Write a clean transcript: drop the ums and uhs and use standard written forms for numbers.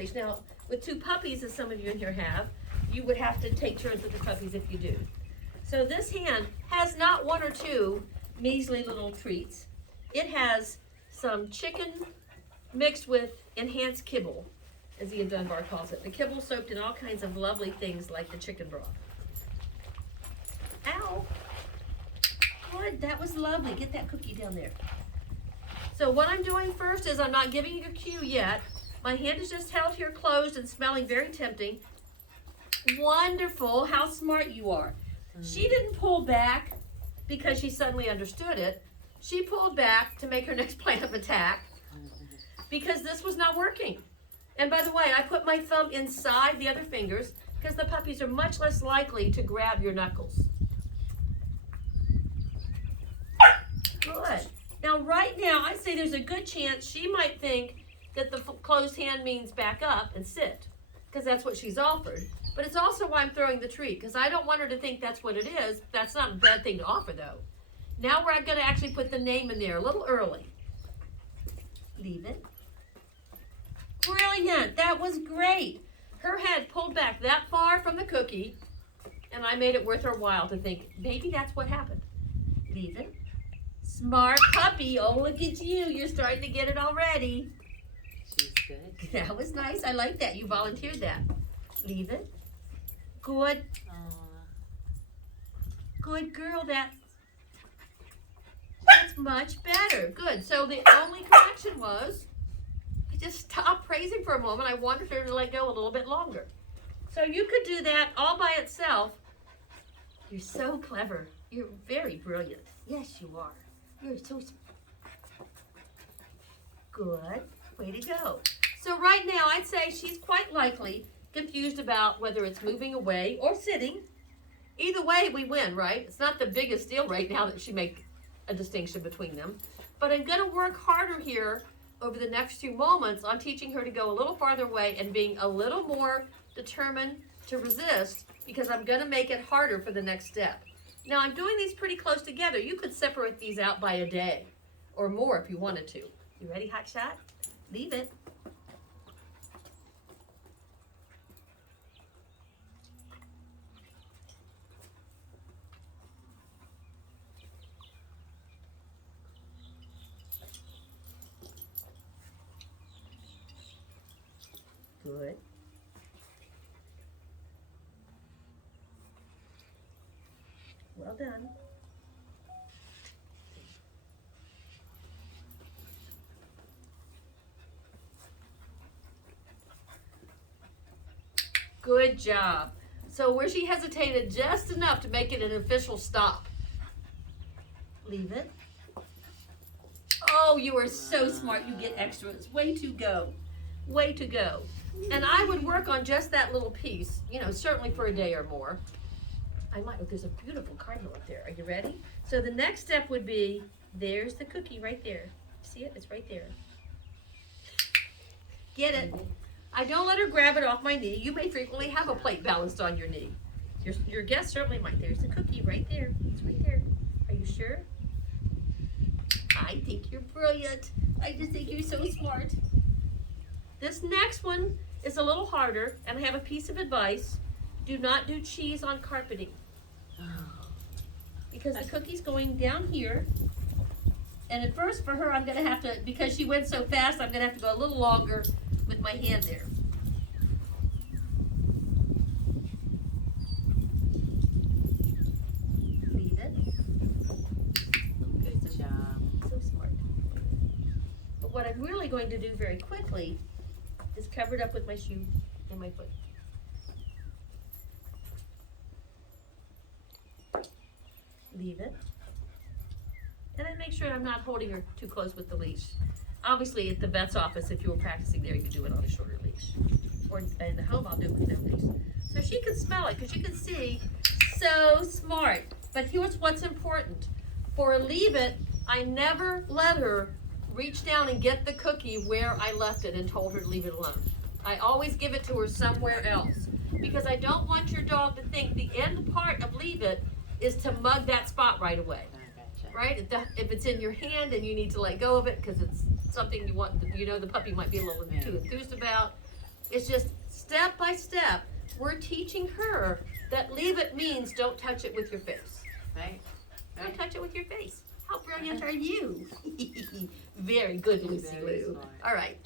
leash. Now, with 2 puppies, as some of you in here have, you would have to take turns with the puppies if you do. So this hand has not 1 or 2 measly little treats. It has some chicken mixed with enhanced kibble, as Ian Dunbar calls it. The kibble soaked in all kinds of lovely things like the chicken broth. Ow! Good, that was lovely. Get that cookie down there. So what I'm doing first is I'm not giving you a cue yet. My hand is just held here closed and smelling very tempting. Wonderful, how smart you are. She didn't pull back because she suddenly understood it. She pulled back to make her next plan of attack because this was not working. And by the way, I put my thumb inside the other fingers because the puppies are much less likely to grab your knuckles. Good. Now, right now, I'd say there's a good chance she might think that the closed hand means back up and sit, because that's what she's offered. But it's also why I'm throwing the treat, because I don't want her to think that's what it is. That's not a bad thing to offer, though. Now we're going to actually put the name in there a little early. Leave it. Brilliant. That was great. Her head pulled back that far from the cookie, and I made it worth her while to think, maybe that's what happened. Leave it. Smart puppy. Oh, look at you. You're starting to get it already. She's good. That was nice. I like that. You volunteered that. Leave it. Good. Good girl. That's much better. Good. So the only correction was you just stopped praising for a moment. I wanted her to let go a little bit longer. So you could do that all by itself. You're so clever. You're very brilliant. Yes, you are. You're so good. Way to go. So right now, I'd say she's quite likely confused about whether it's moving away or sitting. Either way, we win, right? It's not the biggest deal right now that she make a distinction between them. But I'm going to work harder here over the next few moments on teaching her to go a little farther away and being a little more determined to resist, because I'm going to make it harder for the next step. Now, I'm doing these pretty close together. You could separate these out by a day or more if you wanted to. You ready, hot shot? Leave it. Good. Well done. Good job. So where she hesitated just enough to make it an official stop. Leave it. Oh, you are so smart. You get extras. Way to go. Way to go. And I would work on just that little piece, you know, certainly for a day or more. I might, there's a beautiful cardinal up there. Are you ready? So the next step would be, there's the cookie right there. See it? It's right there. Get it? I don't let her grab it off my knee. You may frequently have a plate balanced on your knee. Your guest certainly might. There's the cookie right there. It's right there. Are you sure? I think you're brilliant. I just think you're so smart. This next one is a little harder, and I have a piece of advice. Do not do cheese on carpeting. Because the cookie's going down here. And at first for her, I'm going to have to, because she went so fast, I'm going to have to go a little longer with my hand there. Leave it. Good job. So smart. But what I'm really going to do very quickly is cover it up with my shoe and my foot. Leave it. And then make sure I'm not holding her too close with the leash. Obviously, at the vet's office, if you were practicing there, you could do it on a shorter leash. Or in the home, I'll do it with no leash. So she can smell it, because you can see, so smart. But here's what's important. For Leave It, I never let her reach down and get the cookie where I left it and told her to leave it alone. I always give it to her somewhere else, because I don't want your dog to think the end part of Leave It is to mug that spot right away. Right? If it's in your hand and you need to let go of it because it's something you want, you know, the puppy might be a little too enthused about, It's just step by step, we're teaching her that leave it means don't touch it with your face. Right? Don't touch it with your face. How brilliant are you? Very good, You're Lucy very Lou. smart. All right.